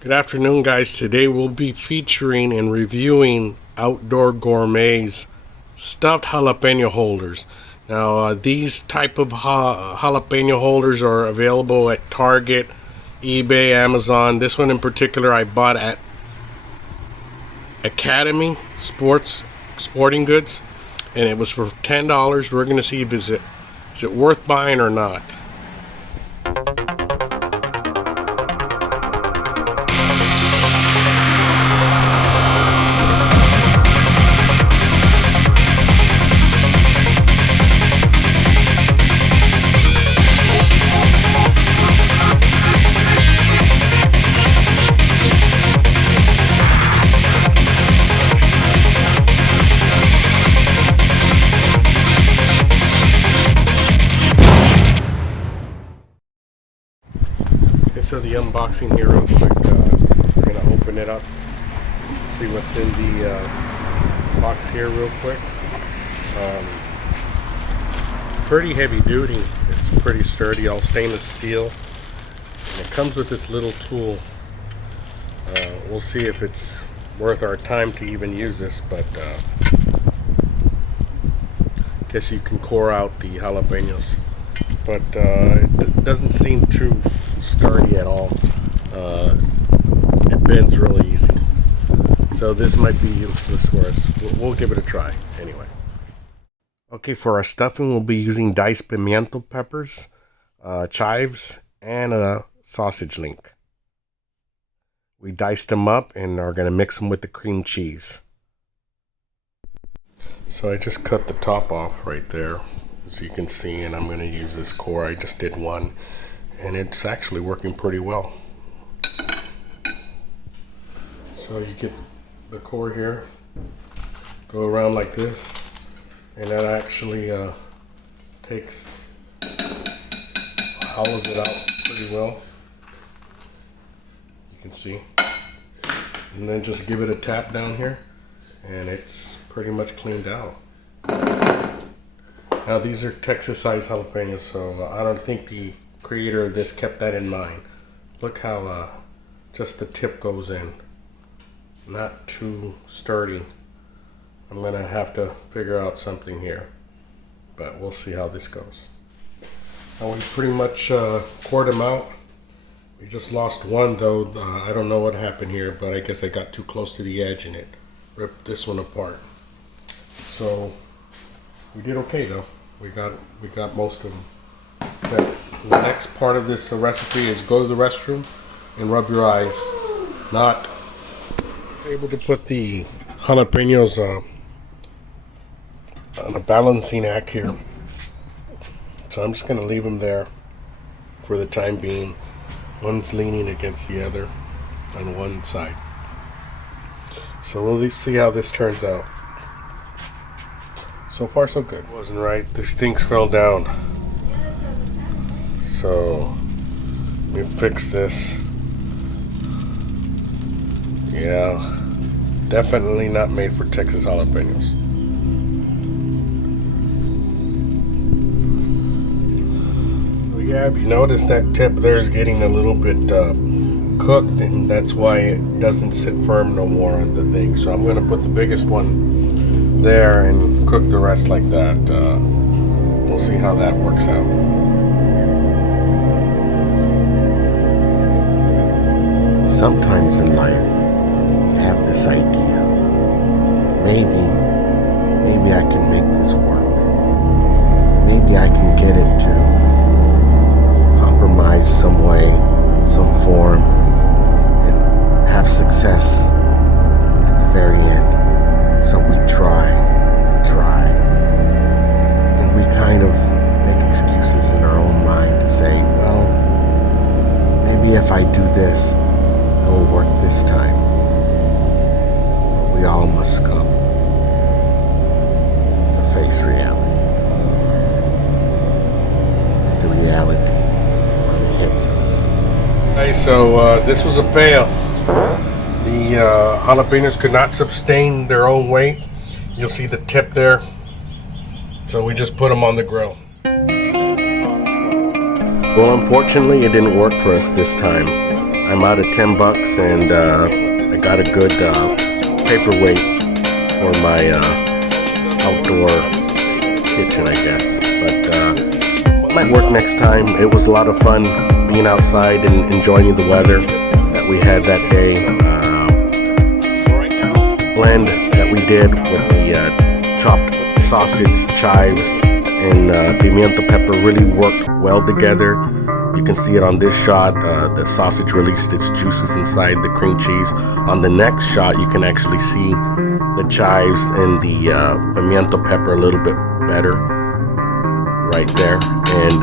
Good afternoon, guys. Today we'll be featuring and reviewing Outdoor Gourmet's stuffed jalapeno holders. Now, these type of jalapeno holders are available at Target, eBay, Amazon. This one in particular I bought at Academy Sporting Goods, and it was for $10. We're going to see if is it worth buying or not. So the unboxing here real quick, we're going to open it up, see what's in the box here real quick. Pretty heavy duty, it's pretty sturdy, all stainless steel, and it comes with this little tool. We'll see if it's worth our time to even use this, but I guess you can core out the jalapenos, but it doesn't seem too sturdy at all. It bends really easy, so this might be useless for us. We'll give it a try anyway. Okay, for our stuffing we'll be using diced pimiento peppers, chives, and a sausage link. We diced them up and are going to mix them with the cream cheese. So I just cut the top off right there, as you can see, and I'm going to use this core. I just did one, and it's actually working pretty well. So you get the core here, go around like this, and that actually hollows it out pretty well. You can see. And then just give it a tap down here, and it's pretty much cleaned out. Now these are Texas sized jalapenos, so I don't think the creator of this kept that in mind. Look how just the tip goes in. Not too sturdy. I'm gonna have to figure out something here, but we'll see how this goes. Now we pretty much cored them out. We just lost one though. I don't know what happened here, but I guess I got too close to the edge and it ripped this one apart. So we did okay though. We got most of them set. The next part of this recipe is go to the restroom and rub your eyes. Not able to put the jalapenos on a balancing act here, so I'm just going to leave them there for the time being. One's leaning against the other on one side, so we'll see how this turns out. So far so good. Wasn't right, these things fell down, so we fix this. Yeah, definitely not made for Texas jalapenos. So yeah, if you notice, that tip there is getting a little bit cooked, and that's why it doesn't sit firm no more on the thing. So I'm going to put the biggest one there and cook the rest like that. We'll see how that works out. Sometimes in life, you have this idea that maybe I can make this work. Maybe I can get it to compromise some way, some form, and have success at the very end. So we try and try, and we kind of make excuses in our own mind to say, well, maybe if I do this, it will work this time. But we all must come to face reality. And the reality finally hits us. Okay, so this was a fail. The jalapenos could not sustain their own weight. You'll see the tip there. So we just put them on the grill. Well, unfortunately, it didn't work for us this time. I'm out of 10 bucks, and I got a good paperweight for my outdoor kitchen, I guess. But might work next time. It was a lot of fun being outside and enjoying the weather that we had that day. Blend that we did with the chopped sausage, chives, and pimiento pepper really worked well together. You can see it on this shot. The sausage released its juices inside the cream cheese. On the next shot, you can actually see the chives and the pimiento pepper a little bit better right there. And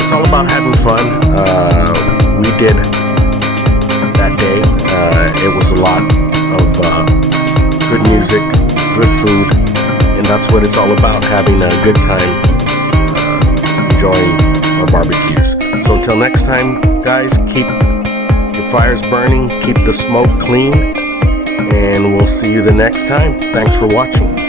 it's all about having fun. We did that day. It was a lot of good music, good food, and that's what it's all about, having a good time, enjoying our barbecues. So until next time, guys, keep your fires burning, keep the smoke clean, and we'll see you the next time. Thanks for watching.